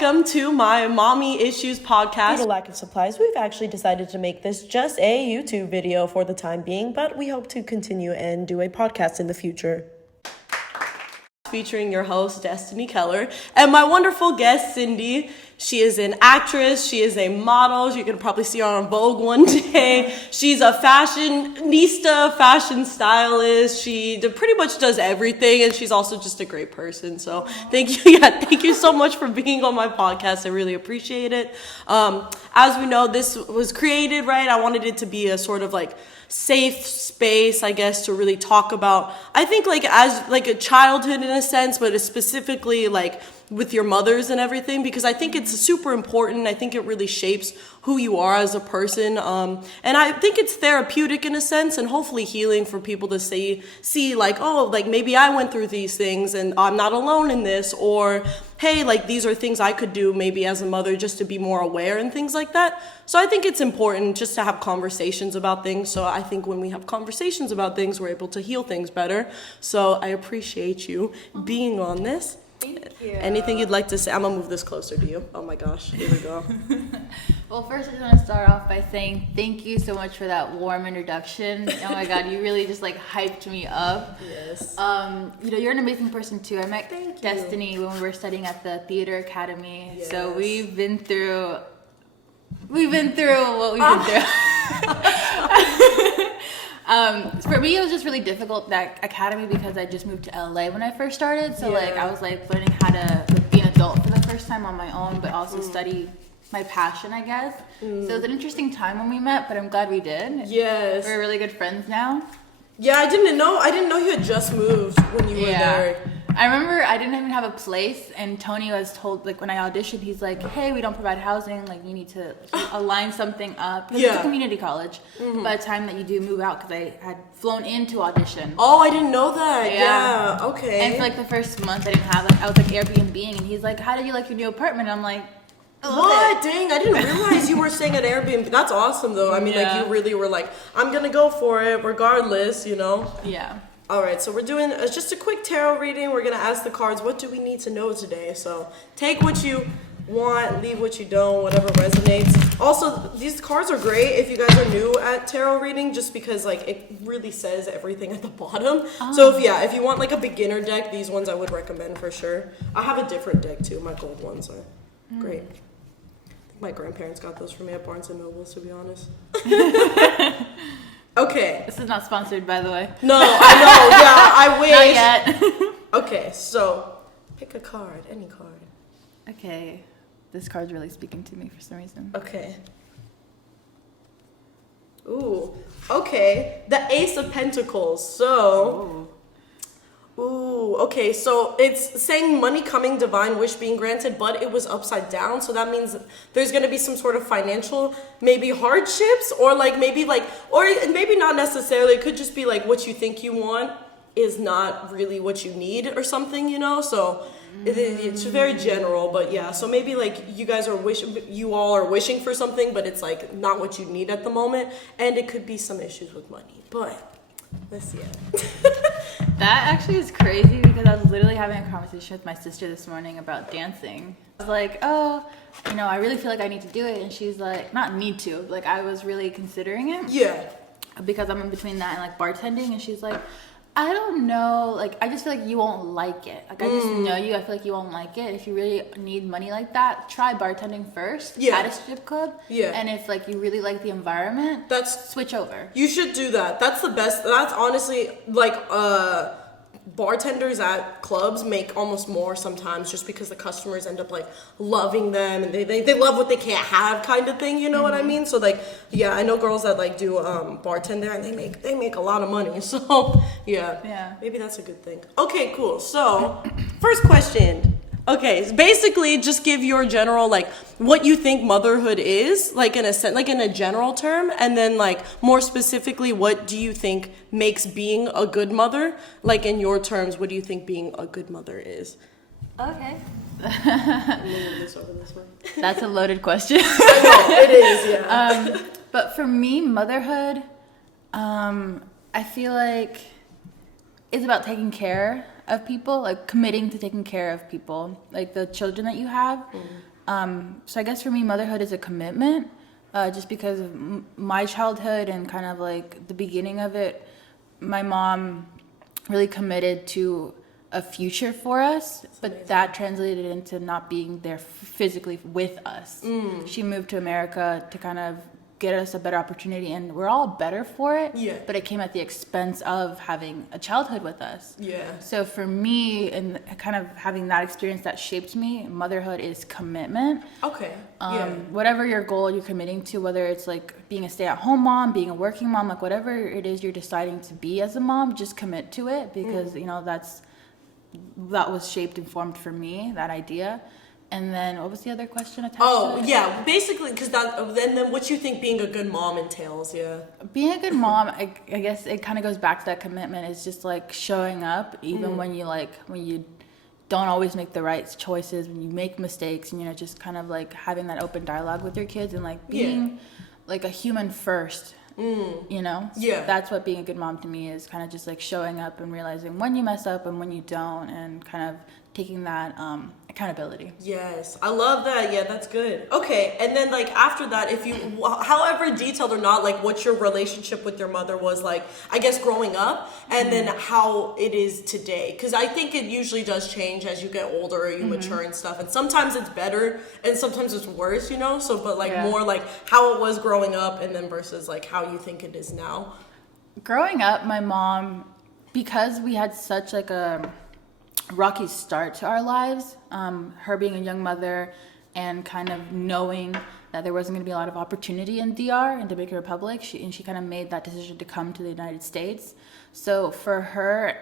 welcome to my Mommy Issues podcast. Due to lack of supplies, we've actually decided to make this just a YouTube video for the time being, but we hope to continue and do a podcast in the future. Featuring your host, Destiny Keller, and my wonderful guest, Cindy. She is an actress. She is a model. You can probably see her on Vogue one day. She's a fashionista, fashion stylist. She pretty much does everything, and she's also just a great person. So thank you. Yeah, thank you so much for being on my podcast. I really appreciate it. As we know, this was created, right? I wanted it to be a sort of like safe space, I guess, to really talk about, I think, like, as like a childhood in a sense, but specifically like with your mothers and everything, because I think it's super important. I think it really shapes who you are as a person, and I think it's therapeutic in a sense, and hopefully healing for people to see like, oh, like maybe I went through these things and I'm not alone in this, or hey, like these are things I could do maybe as a mother just to be more aware and things like that. So I think it's important just to have conversations about things. So I think when we have conversations about things, we're able to heal things better. So I appreciate you being on this. Thank you. Anything you'd like to say? I'm gonna move this closer to you. Oh my gosh, here we go. Well, first I just want to start off by saying thank you so much for that warm introduction. Oh my God, you really just like hyped me up. Yes. You know, you're an amazing person too. I met Destiny when we were studying at the theater academy. Yes. So we've been through what we've been through. For me, it was just really difficult, that academy, because I just moved to LA when I first started. So like I was like learning how to like, be an adult for the first time on my own, but also study my passion, I guess. So it was an interesting time when we met, but I'm glad we did. Yes. We're really good friends now. Yeah, I didn't know you had just moved when you were there. I remember I didn't even have a place, and Tony was told, like, when I auditioned, he's like, hey, we don't provide housing, like, you need to align something up, because it's a community college by the time that you do move out, because I had flown in to audition. Oh, I didn't know that. Yeah, okay. And for like the first month I didn't have, like, I was like Airbnb-ing, and he's like, how did you like your new apartment? And I'm like, what? Dang, I didn't realize you were staying at Airbnb. That's awesome, though. I mean, like, you really were like, I'm gonna go for it regardless, you know? Yeah. All right, so we're doing just a quick tarot reading. We're gonna ask the cards, what do we need to know today? So take what you want, leave what you don't, whatever resonates. Also, these cards are great if you guys are new at tarot reading, just because like it really says everything at the bottom. So if you want like a beginner deck, these ones I would recommend for sure. I have a different deck too. My gold ones are great. I think my grandparents got those for me at Barnes and Noble, to be honest. Okay. This is not sponsored, by the way. No, I know. Yeah, I wish. Not yet. Okay, so pick a card, any card. Okay. This card's really speaking to me for some reason. Okay. Ooh, okay. The Ace of Pentacles. So, okay. So it's saying money coming, divine wish being granted, but it was upside down. So that means there's going to be some sort of financial, maybe hardships, or maybe not necessarily. It could just be like what you think you want is not really what you need or something, you know? So it's very general, but yeah. So maybe like you all are wishing for something, but it's like not what you need at the moment. And it could be some issues with money, but let's see it. That actually is crazy, because I was literally having a conversation with my sister this morning about dancing. I was like, oh, you know, I really feel like I need to do it. And she's like, not need to, like I was really considering it. Yeah. Because I'm in between that and like bartending. And she's like, I don't know, like I just feel like you won't like it. Like I just know you, I feel like you won't like it. If you really need money like that, try bartending first at a strip club. Yeah. And if like you really like the environment, switch over. You should do that. That's the best. That's honestly like bartenders at clubs make almost more sometimes, just because the customers end up like loving them, and they love what they can't have, kind of thing, you know what I mean? So like, yeah, I know girls that like do bartend there, and they make a lot of money. So yeah, maybe that's a good thing. Okay, cool. So first question. Okay, so basically just give your general, like, what you think motherhood is, like in a general term, and then like more specifically, what do you think makes being a good mother? Like in your terms, what do you think being a good mother is? Okay. Move this over this way. That's a loaded question. I know, it is, yeah. But for me, motherhood, I feel like it's about taking care of people, like committing to taking care of people, like the children that you have. So I guess for me, motherhood is a commitment, just because of my childhood and kind of like the beginning of it. My mom really committed to a future for us, but that translated into not being there physically with us. She moved to America to kind of get us a better opportunity, and we're all better for it. Yeah. But it came at the expense of having a childhood with us. Yeah. So for me, and kind of having that experience that shaped me, motherhood is commitment. Okay. Whatever your goal you're committing to, whether it's like being a stay-at-home mom, being a working mom, like whatever it is you're deciding to be as a mom, just commit to it, because you know that was shaped and formed for me, that idea. And then what was the other question attached to it? Yeah, basically, because then what you think being a good mom entails, yeah. Being a good mom, I guess it kind of goes back to that commitment. It's just like showing up even when you don't always make the right choices, when you make mistakes, and just kind of like having that open dialogue with your kids, and like being like a human first. Yeah. That's what being a good mom to me is, kind of just like showing up and realizing when you mess up and when you don't, and kind of taking that accountability. Yes, I love that. Yeah, that's good. Okay, and then like after that, if you, however detailed or not, like what your relationship with your mother was like, I guess growing up, and then how it is today, because I think it usually does change as you get older or you mature and stuff, and sometimes it's better and sometimes it's worse, so but like more like how it was growing up, and then versus like how you think it is now. Growing up, my mom, because we had such like a rocky start to our lives, her being a young mother and kind of knowing that there wasn't going to be a lot of opportunity in DR, in Dominican Republic, she kind of made that decision to come to the United States. So for her,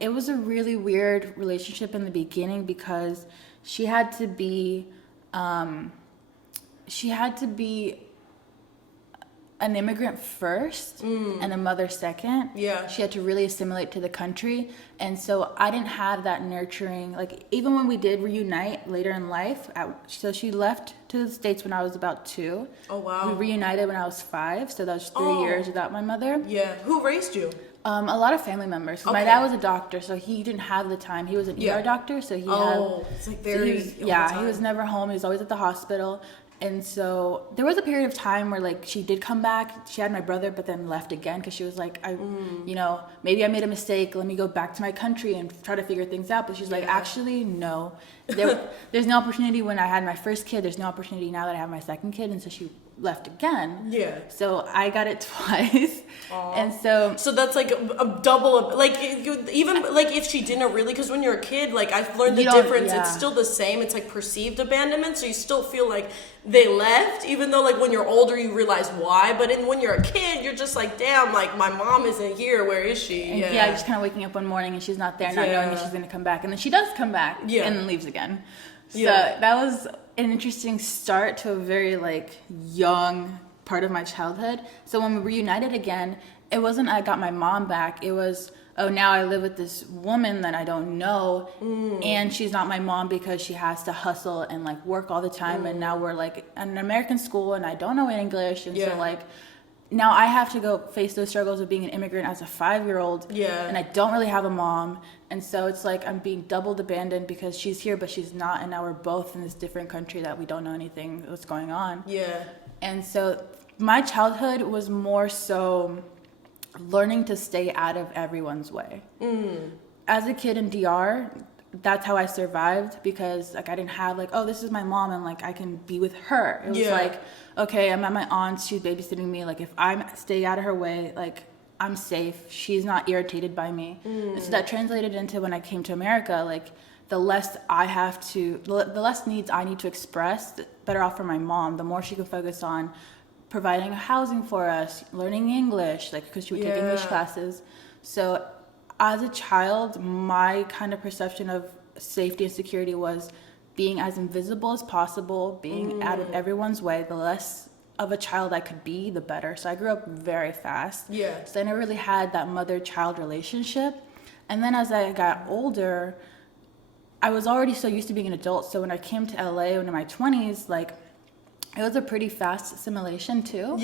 it was a really weird relationship in the beginning, because she had to be an immigrant first and a mother second. Yeah. She had to really assimilate to the country. And so I didn't have that nurturing, like even when we did reunite later in life, so she left to the States when I was about 2. Oh, wow. We reunited when I was 5, so that was 3 years without my mother. Yeah. Who raised you? A lot of family members. My dad was a doctor, so he didn't have the time. He was an ER doctor, so he it's like very he was never home. He was always at the hospital. And so there was a period of time where like she did come back. She had my brother, but then left again, because she was like, maybe I made a mistake. Let me go back to my country and try to figure things out. But she's like, actually, no. There's no opportunity when I had my first kid. There's no opportunity now that I have my second kid. And so she left again. Yeah. So I got it twice. Aww. And so that's like a double, like even like if she didn't really, because when you're a kid, like I've learned the difference. It's still the same. It's like perceived abandonment, so you still feel like they left, even though like when you're older you realize why. But when you're a kid, you're just like, damn, like my mom isn't here. Where is she? And just kind of waking up one morning and she's not there, not knowing that she's gonna come back, and then she does come back and then leaves again. So that was an interesting start to a very like young part of my childhood. So when we reunited again, it wasn't I got my mom back. It was, oh, now I live with this woman that I don't know, and she's not my mom because she has to hustle and like work all the time. And now we're like at an American school and I don't know English, and so like now I have to go face those struggles of being an immigrant as a 5-year-old. And I don't really have a mom. And so it's like I'm being doubled abandoned because she's here, but she's not. And now we're both in this different country that we don't know anything what's going on. And so my childhood was more so learning to stay out of everyone's way. As a kid in DR, that's how I survived, because like I didn't have like, oh, this is my mom and like I can be with her. It was like, okay, I'm at my aunt's, she's babysitting me. Like if I stay out of her way, like I'm safe. She's not irritated by me. And so that translated into when I came to America, like the less needs I need to express, the better off for my mom. The more she can focus on providing housing for us, learning English, like because she would take English classes. So as a child, my kind of perception of safety and security was being as invisible as possible, being out of everyone's way. The less of a child I could be, the better. So I grew up very fast. So I never really had that mother-child relationship. And then as I got older, I was already so used to being an adult. So when I came to LA when in my 20s, like it was a pretty fast assimilation too.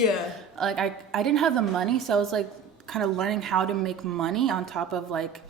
Like I didn't have the money, so I was like kind of learning how to make money on top of like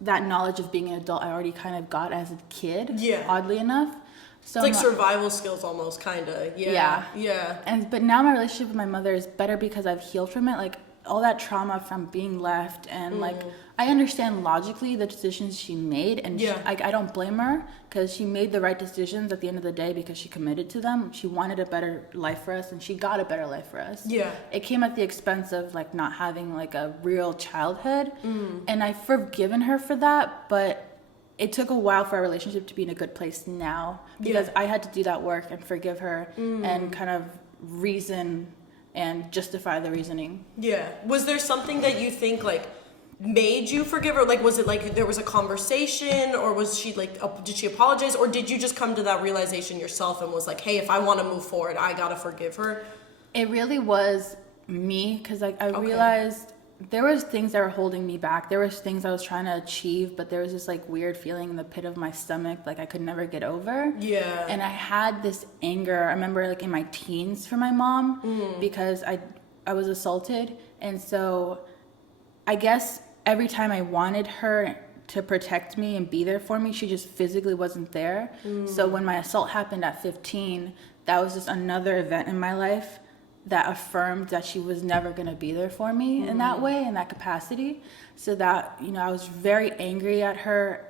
that knowledge of being an adult I already kind of got as a kid. Yeah. Oddly enough. So It's like survival skills almost, kind of. Yeah. Yeah. But now my relationship with my mother is better because I've healed from it. Like, all that trauma from being left, and like, I understand logically the decisions she made, and I don't blame her, because she made the right decisions at the end of the day because she committed to them. She wanted a better life for us, and she got a better life for us. Yeah. It came at the expense of like not having like a real childhood, and I've forgiven her for that, but it took a while for our relationship to be in a good place now, because I had to do that work and forgive her and kind of reason and justify the reasoning. Yeah. Was there something that you think like made you forgive her? Like, was it like there was a conversation, or was she like, did she apologize, or did you just come to that realization yourself and was like, hey, if I want to move forward, I gotta forgive her? It really was me, because like I realized there was things that were holding me back. There was things I was trying to achieve, but there was this like weird feeling in the pit of my stomach, like I could never get over. Yeah. And I had this anger, I remember like in my teens, for my mom, because I was assaulted. And so I guess every time I wanted her to protect me and be there for me, she just physically wasn't there. So when my assault happened at 15, that was just another event in my life that affirmed that she was never going to be there for me in that way, in that capacity. So that, you know, I was very angry at her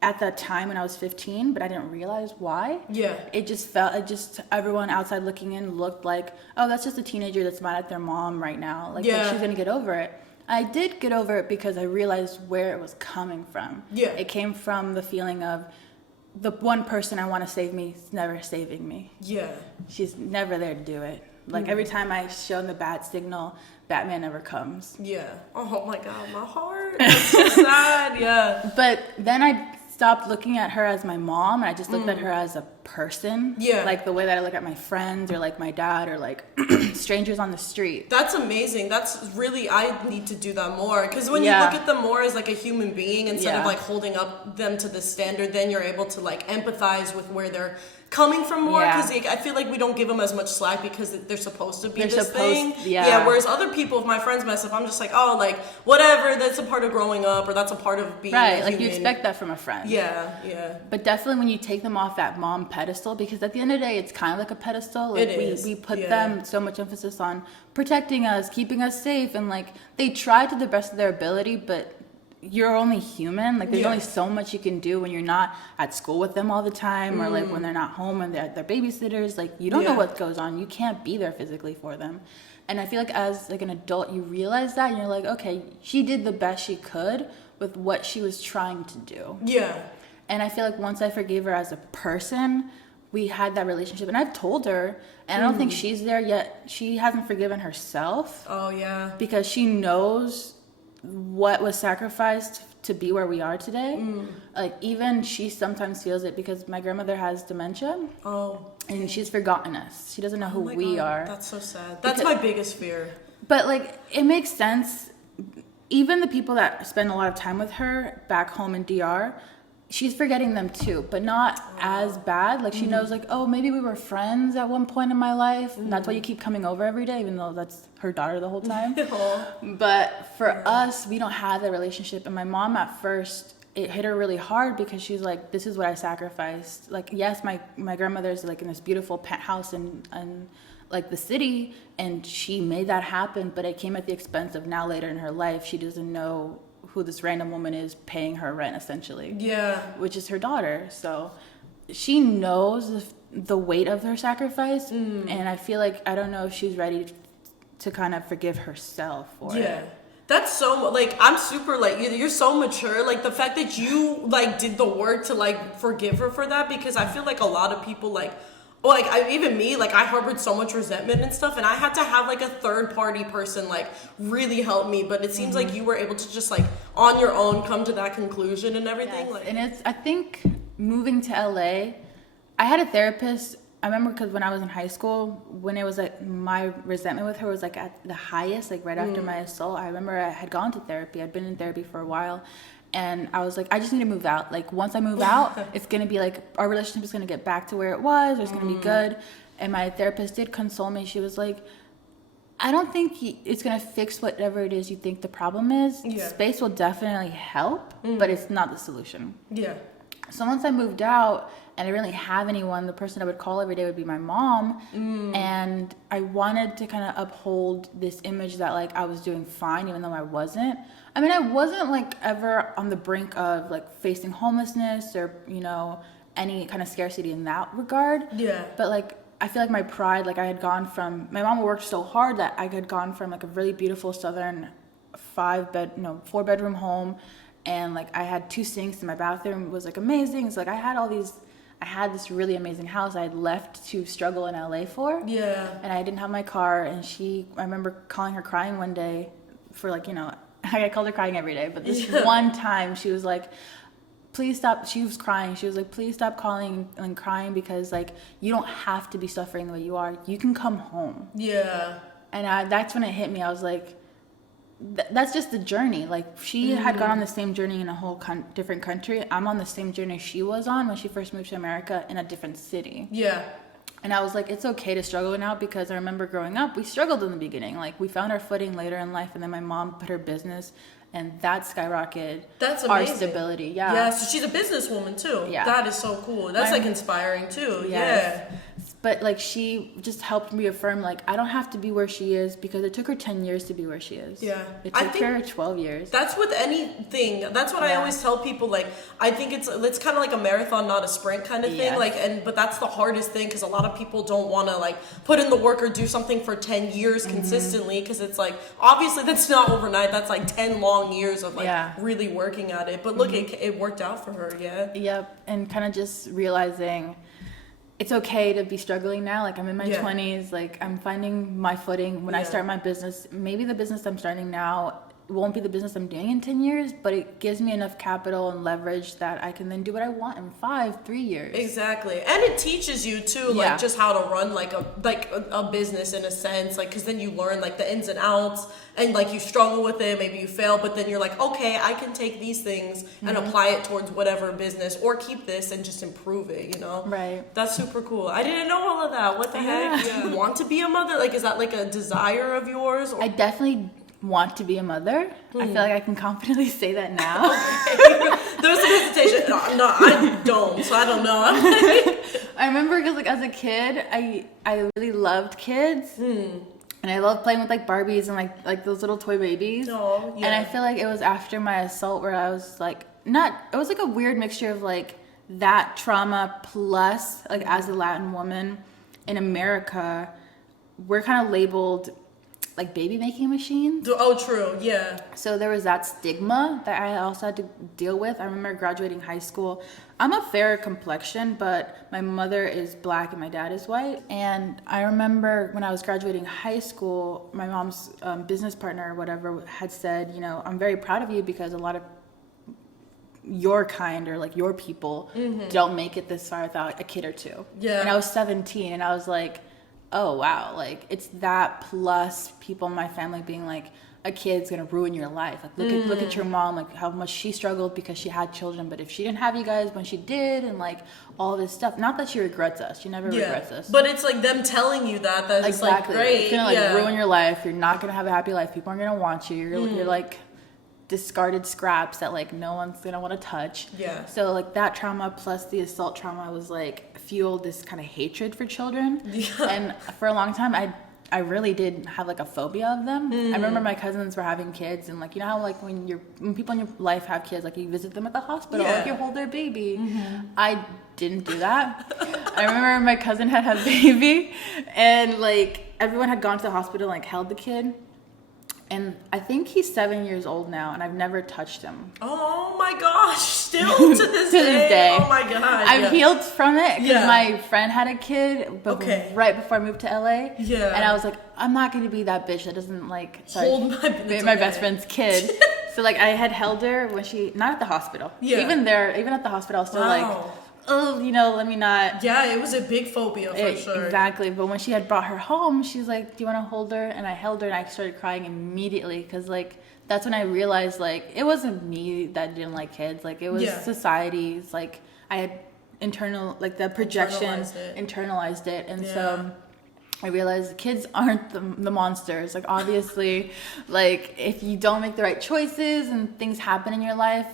at that time when I was 15, but I didn't realize why. Yeah. It just everyone outside looking in looked like, oh, that's just a teenager that's mad at their mom right now. Like, she's going to get over it. I did get over it because I realized where it was coming from. Yeah. It came from the feeling of the one person I want to save me is never saving me. Yeah. She's never there to do it. Like, every time I show the bat signal, Batman never comes. Yeah. Oh my God, my heart. That's so sad. Yeah. But then I stopped looking at her as my mom, and I just looked at her as a person. Yeah. Like the way that I look at my friends, or like my dad, or like strangers on the street. That's amazing. That's really, I need to do that more. Because when you look at them more as like a human being instead of like holding up them to the standard, then you're able to like empathize with where they're coming from more. Because I feel like we don't give them as much slack because they're supposed to be this thing. Yeah. Whereas other people, if my friends mess up, I'm just like, oh, like whatever. That's a part of growing up, or that's a part of being right. a Like human. you expect that from a friend. Yeah. Yeah. But definitely when you take them off that mom pedestal, because at the end of the day, it's kind of like a pedestal. Like we put them so much emphasis on protecting us, keeping us safe, and like they try to the best of their ability, but you're only human. Like there's only so much you can do when you're not at school with them all the time, or like when they're not home and they're at their babysitters. Like you don't know what goes on. You can't be there physically for them. And I feel like as like an adult, you realize that, and you're like, okay, she did the best she could with what she was trying to do. Yeah. And I feel like once I forgave her as a person, we had that relationship. And I've told her, and I don't think she's there yet. She hasn't forgiven herself. Oh, yeah. Because she knows what was sacrificed to be where we are today. Like, even she sometimes feels it, because my grandmother has dementia. Oh. And she's forgotten us. She doesn't know who we are. That's so sad. That's my biggest fear. But, like, it makes sense. Even the people that spend a lot of time with her back home in DR, she's forgetting them too, but not as bad. Like, she knows, like, oh, maybe we were friends at one point in my life, and that's why you keep coming over every day, even though that's her daughter the whole time. But for us, we don't have that relationship. And my mom, at first, it hit her really hard, because she's like, this is what I sacrificed. Like, yes, my grandmother's like in this beautiful penthouse in like the city, and she made that happen, but it came at the expense of now later in her life, she doesn't know who this random woman is paying her rent, essentially. Yeah. Which is her daughter. So she knows the weight of her sacrifice, and I feel like, I don't know if she's ready to kind of forgive herself for it. Yeah. That's so, like, I'm super, like, you're so mature. Like, the fact that you, like, did the work to, like, forgive her for that, because I feel like a lot of people, like, even me, like, I harbored so much resentment and stuff, and I had to have, like, a third-party person, like, really help me, but it seems like you were able to just, like, on your own come to that conclusion and everything. Yes. Like, And I think moving to LA, I had a therapist. I remember, because when I was in high school, when it was like my resentment with her was like at the highest, like right after my assault, I remember I had gone to therapy. I'd been in therapy for a while, and I was like, I just need to move out. Like, once I move out, it's going to be like, our relationship is going to get back to where it was. It's going to be good. And my therapist did console me. She was like, I don't think it's gonna fix whatever it is you think the problem is. Yeah. Space will definitely help, but it's not the solution. Yeah. So once I moved out and I didn't really have anyone, the person I would call every day would be my mom. And I wanted to kind of uphold this image that like I was doing fine, even though I wasn't. I mean, I wasn't like ever on the brink of like facing homelessness or, you know, any kind of scarcity in that regard. Yeah. But like, I feel like my pride, like I had gone from, my mom worked so hard that I had gone from like a really beautiful southern 4-bedroom home. And like I had 2 sinks in my bathroom. It was like amazing. So like I had this really amazing house I had left to struggle in LA for. Yeah. And I didn't have my car. And I remember calling her crying one day for like, you know, I called her crying every day. But this one time she was like, please stop. She was crying. She was like, please stop calling and crying because like you don't have to be suffering the way you are. You can come home. Yeah. And that's when it hit me. I was like, that's just the journey. Like she had gone on the same journey in a whole different country. I'm on the same journey she was on when she first moved to America in a different city. Yeah. And I was like, it's okay to struggle now because I remember growing up, we struggled in the beginning. Like we found our footing later in life, and then my mom put her business, and that skyrocketed our stability. Yeah. Yeah. So she's a businesswoman too. Yeah. That is so cool. That's like inspiring too. Yes. Yeah. But like she just helped me affirm like I don't have to be where she is because it took her 10 years to be where she is. Yeah. It took her 12 years. That's with anything. That's what I always tell people. Like I think it's kind of like a marathon, not a sprint kind of thing. Yes. Like but that's the hardest thing because a lot of people don't want to like put in the work or do something for 10 years consistently because it's like obviously that's not overnight. That's like 10 long years of like really working at it. But look, it worked out for her. Yeah. Yep. And kind of just realizing it's okay to be struggling now. Like I'm in my 20s, like I'm finding my footing. When I start my business, maybe the business I'm starting now won't be the business I'm doing in 10 years, but it gives me enough capital and leverage that I can then do what I want in 3 years. Exactly. And it teaches you too, like just how to run like a business in a sense, like, cause then you learn like the ins and outs and like you struggle with it, maybe you fail, but then you're like, okay, I can take these things and apply it towards whatever business or keep this and just improve it, you know? Right. That's super cool. I didn't know all of that. What the heck? You want to be a mother? Like, is that like a desire of yours? Or? I definitely want to be a mother. I feel like I can confidently say that now. There was some hesitation. No, I don't, so I don't know. I remember because like as a kid, I really loved kids. And I loved playing with like Barbies and like those little toy babies. Oh, yeah. And I feel like it was after my assault where I was like it was like a weird mixture of like that trauma plus like as a Latin woman in America, we're kind of labeled like baby making machines. Oh, true. Yeah. So there was that stigma that I also had to deal with. I remember graduating high school. I'm a fair complexion, but my mother is black and my dad is white. And I remember when I was graduating high school, my mom's business partner or whatever had said, you know, I'm very proud of you because a lot of your kind or like your people don't make it this far without a kid or two. Yeah. And I was 17 and I was like, oh wow, like it's that plus people in my family being like, a kid's gonna ruin your life. Like look at your mom, like how much she struggled because she had children, but if she didn't have you guys when she did, and like all this stuff. Not that she regrets us. She never regrets us. But it's like them telling you that's exactly. Like great. It's gonna like ruin your life. You're not gonna have a happy life. People aren't gonna want you. You're like discarded scraps that like no one's gonna want to touch. Yeah. So like that trauma plus the assault trauma was like fueled this kind of hatred for children. Yeah. And for a long time I really did have like a phobia of them. I remember my cousins were having kids and like you know how like when people in your life have kids, like you visit them at the hospital, like you hold their baby. I didn't do that. I remember my cousin had a baby and like everyone had gone to the hospital and like held the kid. And I think he's 7 years old now, and I've never touched him. Oh my gosh! Still to this day. Oh my god! I've healed from it because my friend had a kid, right before I moved to LA. Yeah. And I was like, I'm not going to be that bitch that doesn't like hold my best friend's kid. So like I had held her when she not at the hospital. Yeah. Even at the hospital, I was still like, oh, you know, let me not. Yeah, it was a big phobia for sure. Exactly. But when she had brought her home, she was like, do you want to hold her? And I held her and I started crying immediately because, like, that's when I realized, like, it wasn't me that didn't like kids. Like, it was society's. Like, I had the projection, internalized it. And so I realized kids aren't the monsters. Like, obviously, like, if you don't make the right choices and things happen in your life,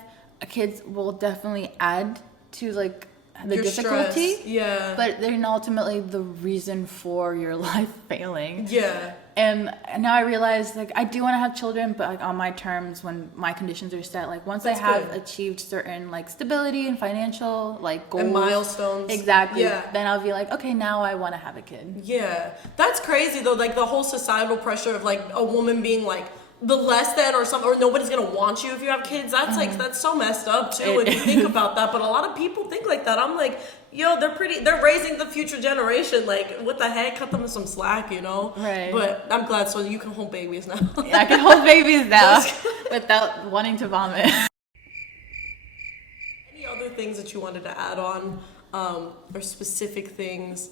kids will definitely add to, like, the Your difficulty. stress. Yeah. But they're ultimately the reason for your life failing. Yeah. And now I realize, like, I do want to have children, but, like, on my terms, when my conditions are set. Like, once That's I have good. achieved certain, like, stability and financial, like, goals. And milestones. Exactly. Yeah. Then I'll be like, okay, now I want to have a kid. Yeah. That's crazy, though. Like, the whole societal pressure of, like, a woman being, like, the less than or something, or nobody's gonna want you if you have kids. That's like, that's so messed up too when you think about that. But a lot of people think like that. I'm like, yo, they're raising the future generation. Like, what the heck? Cut them some slack, you know? Right. But I'm glad, so you can hold babies now. Yeah, I can hold babies now without wanting to vomit. Any other things that you wanted to add on, or specific things?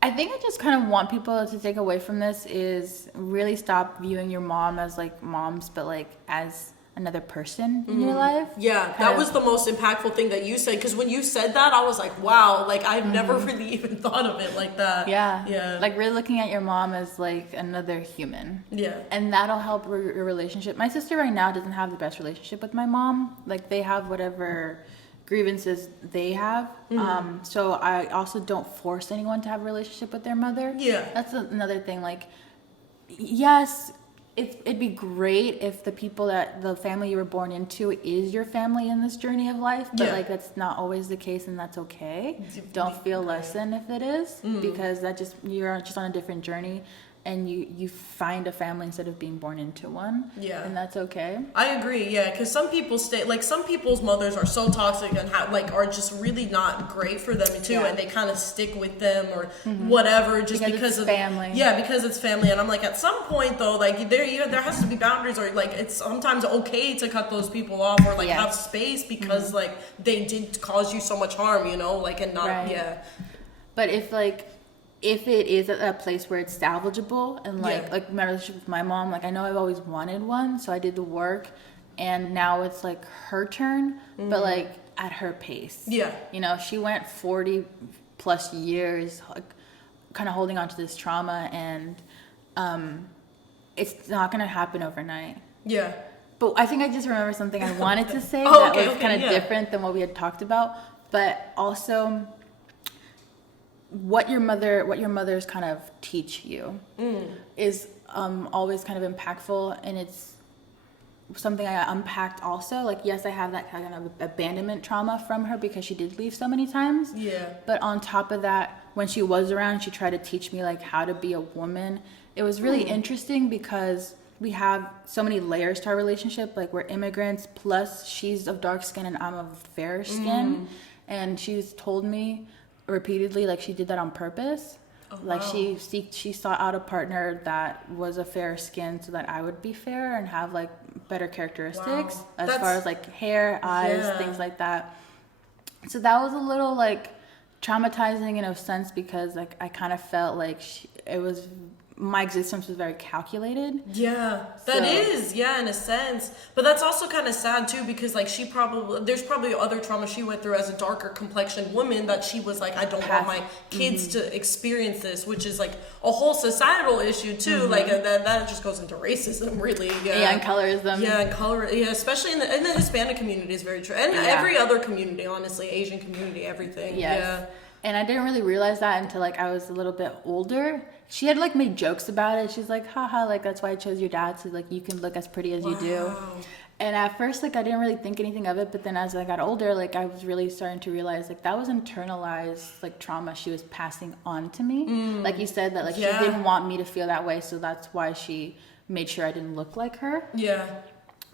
I think I just kind of want people to take away from this is really stop viewing your mom as like moms, but like as another person in your life. Yeah, that was the most impactful thing that you said, because when you said that, I was like, wow, like I've never really even thought of it like that. Yeah. Like really looking at your mom as like another human. Yeah. And that'll help your relationship. My sister right now doesn't have the best relationship with my mom. Like they have whatever grievances they have. So I also don't force anyone to have a relationship with their mother. Yeah. That's another thing. Like, yes, it'd be great if the people that the family you were born into is your family in this journey of life, but like that's not always the case, and that's okay. Don't feel less than if it is, because you're just on a different journey, and you find a family instead of being born into one. Yeah. And that's okay. I agree, yeah, because some people some people's mothers are so toxic and are just really not great for them too, and they kind of stick with them or whatever just because it's of family. Yeah, because it's family, and I'm like, at some point though, like there has to be boundaries, or like it's sometimes okay to cut those people off, or like have space because like they did cause you so much harm, you know, like, and not But if it is a place where it's salvageable, and like my relationship with my mom, like I know I've always wanted one, so I did the work, and now it's like her turn, but like at her pace. Yeah. You know, she went 40 plus years like, kind of holding on to this trauma, and it's not going to happen overnight. Yeah. But I think I just remember something I wanted to say that was kind of different than what we had talked about, but also what your mothers kind of teach you is always kind of impactful, and it's something I unpacked also. Like, yes, I have that kind of abandonment trauma from her because she did leave so many times. Yeah. But on top of that, when she was around, she tried to teach me like how to be a woman. It was really interesting because we have so many layers to our relationship. Like, we're immigrants, plus she's of dark skin and I'm of fair skin. And she's told me repeatedly, like, she did that on purpose. Like, she sought out a partner that was a fair skin so that I would be fair and have like better characteristics as far as like hair, eyes, things like that. So that was a little like traumatizing in a sense, because like I kind of felt like my existence was very calculated. Yeah, that is, in a sense. But that's also kind of sad too, because like there's probably other trauma she went through as a darker complexioned woman that she was like, I don't want my kids to experience this, which is like a whole societal issue too. Like that just goes into racism, really. Yeah, and colorism. Yeah, and especially in the Hispanic community is very true, and every other community, honestly, Asian community, everything. Yes. Yeah. And I didn't really realize that until like I was a little bit older. She had like made jokes about it. She's like, haha, like that's why I chose your dad, so like you can look as pretty as you do. And at first, like I didn't really think anything of it, but then as I got older, like I was really starting to realize like that was internalized like trauma she was passing on to me. Like you said, that like she didn't want me to feel that way, so that's why she made sure I didn't look like her. Yeah.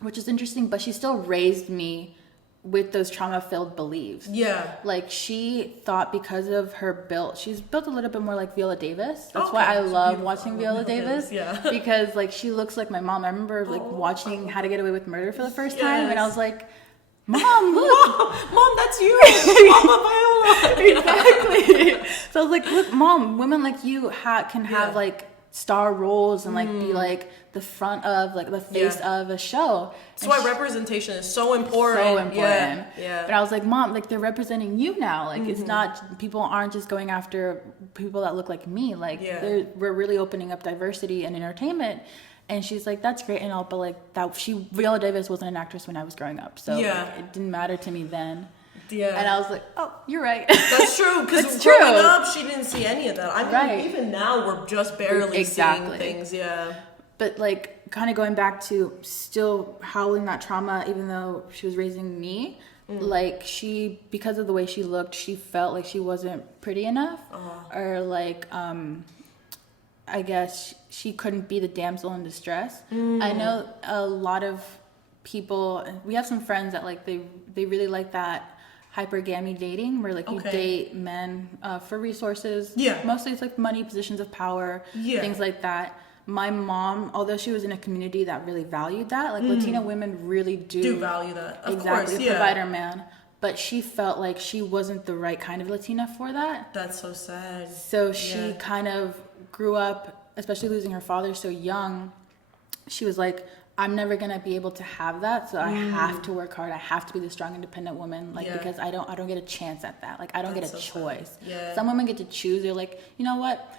Which is interesting, but she still raised me with those trauma-filled beliefs. Yeah. Like, she thought because of her build, she's built a little bit more like Viola Davis. That's why I love watching Viola Davis. Yeah. Because, like, she looks like my mom. I remember, like, watching How to Get Away with Murder for the first time, and I was like, Mom, look! Mom, that's you! Mama Viola! Exactly! So I was like, look, Mom, women like you can have, like, star roles and like be like the front of like the face of a show. That's why representation is so important. So important. Yeah. But I was like, Mom, like they're representing you now. Like it's not, people aren't just going after people that look like me. Like Yeah. we're really opening up diversity and entertainment. And she's like, that's great and all, but like Viola Davis wasn't an actress when I was growing up, so Yeah. like, it didn't matter to me then. Yeah. And I was like, oh, you're right. That's true, because It's growing true. up, she didn't see any of that. I mean, Right. even now, we're just barely Exactly. seeing things, yeah. But like kind of going back to still howling that trauma, even though she was raising me, like she, because of the way she looked, she felt like she wasn't pretty enough, or like I guess she couldn't be the damsel in distress. I know a lot of people, we have some friends that like they really like that hypergamy dating, where like you date men for resources. Yeah. Mostly it's like money, positions of power, things like that. My mom, although she was in a community that really valued that, like Latina women really do value that. Of exactly, course, the provider man. But she felt like she wasn't the right kind of Latina for that. That's so sad. So she kind of grew up, especially losing her father so young. She was like, I'm never gonna be able to have that, so I have to work hard. I have to be the strong, independent woman, like because I don't get a chance at that. Like I don't get a choice. Yeah. Some women get to choose. They're like, you know what?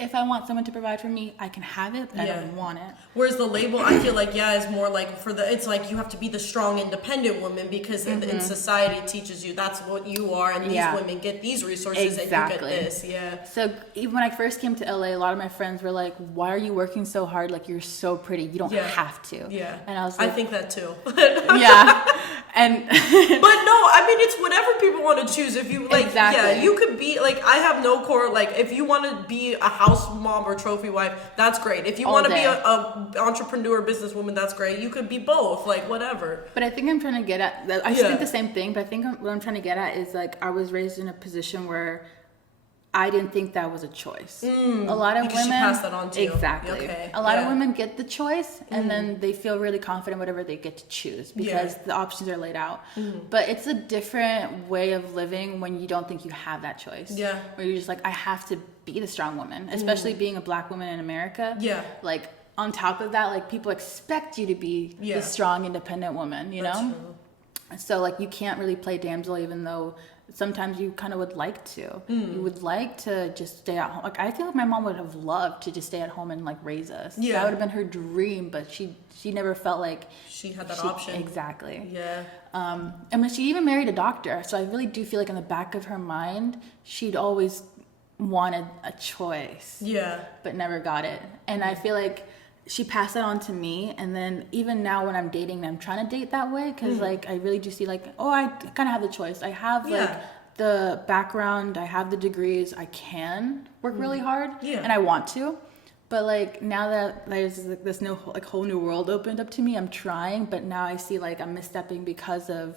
If I want someone to provide for me, I can have it, but I don't want it. Whereas the label, I feel like, is more like it's like you have to be the strong, independent woman, because in society it teaches you that's what you are, and these women get these resources and you get this. Yeah. So even when I first came to LA, a lot of my friends were like, why are you working so hard? Like you're so pretty. You don't have to. Yeah. And I was like, I think that too. yeah. And but no, I mean, it's whatever people want to choose. If you like, yeah, you could be like, I have no core. Like, if you want to be a house mom or trophy wife, that's great. If you want to be a entrepreneur, businesswoman, that's great. You could be both, like whatever. But I think I'm trying to get at. I think the same thing. But I think what I'm trying to get at is like I was raised in a position where I didn't think that was a choice. A lot of women she passed that on to you. Exactly. Okay. A lot of women get the choice, and then they feel really confident whatever they get to choose because the options are laid out. But it's a different way of living when you don't think you have that choice. Yeah. Where you're just like, I have to be the strong woman, especially being a black woman in America. Yeah. Like on top of that, like people expect you to be the strong, independent woman. You know. True. So like you can't really play damsel, even though sometimes you kind of would like to. You would like to just stay at home. Like I feel like my mom would have loved to just stay at home and like raise us. Yeah. That would have been her dream, but she never felt like she had that option. Exactly. Yeah. And when she even married a doctor, so I really do feel like in the back of her mind, she'd always wanted a choice. Yeah. But never got it. And I feel like she passed that on to me, and then even now when I'm dating, I'm trying to date that way because like I really do see like, oh, I kind of have the choice. I have like the background, I have the degrees, I can work really hard, and I want to. But like now that there's like this new like whole new world opened up to me, I'm trying, but now I see like I'm misstepping because of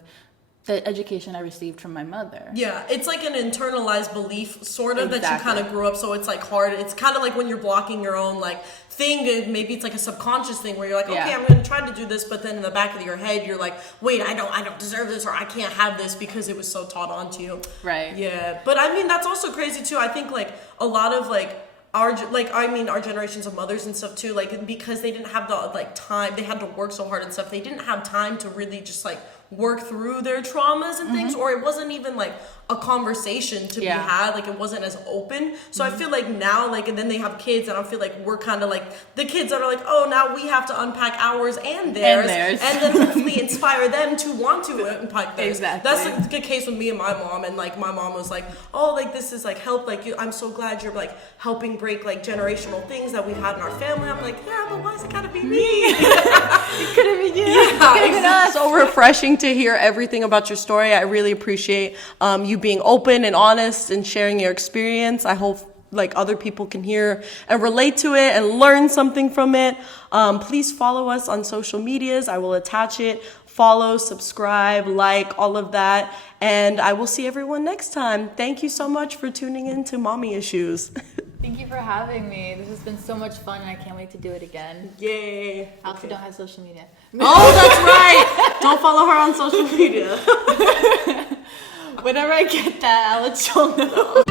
the education I received from my mother. Yeah, it's like an internalized belief, sort of, that you kind of grew up, so it's like hard. It's kind of like when you're blocking your own like thing, maybe it's like a subconscious thing where you're like, okay, I'm going to try to do this, but then in the back of your head, you're like, wait, I don't deserve this, or I can't have this because it was so taught onto you. Right. Yeah, but I mean, that's also crazy too. I think like a lot of like, our generations of mothers and stuff too, like because they didn't have the like time, they had to work so hard and stuff, they didn't have time to really just like work through their traumas and things, or it wasn't even like a conversation to be had, like it wasn't as open. So I feel like now, like, and then they have kids, and I feel like we're kind of like the kids that are like, oh, now we have to unpack ours and theirs, and then hopefully inspire them to want to unpack theirs. Exactly. That's like the case with me and my mom, and like my mom was like, oh, like this is like help, like I'm so glad you're like helping break like generational things that we've had in our family. I'm like, yeah, but why is it gotta be me? It could have been you. Yeah, it's so refreshing to hear everything about your story. I really appreciate you being open and honest and sharing your experience. I hope like other people can hear and relate to it and learn something from it. Please follow us on social medias. I will attach it. Follow, subscribe, like, all of that. And I will see everyone next time. Thank you so much for tuning in to Mommy Issues. Thank you for having me. This has been so much fun, and I can't wait to do it again. Yay. I also don't have social media. Oh, that's right. Don't follow her on social media. Whenever I get that, I'll let y'all know.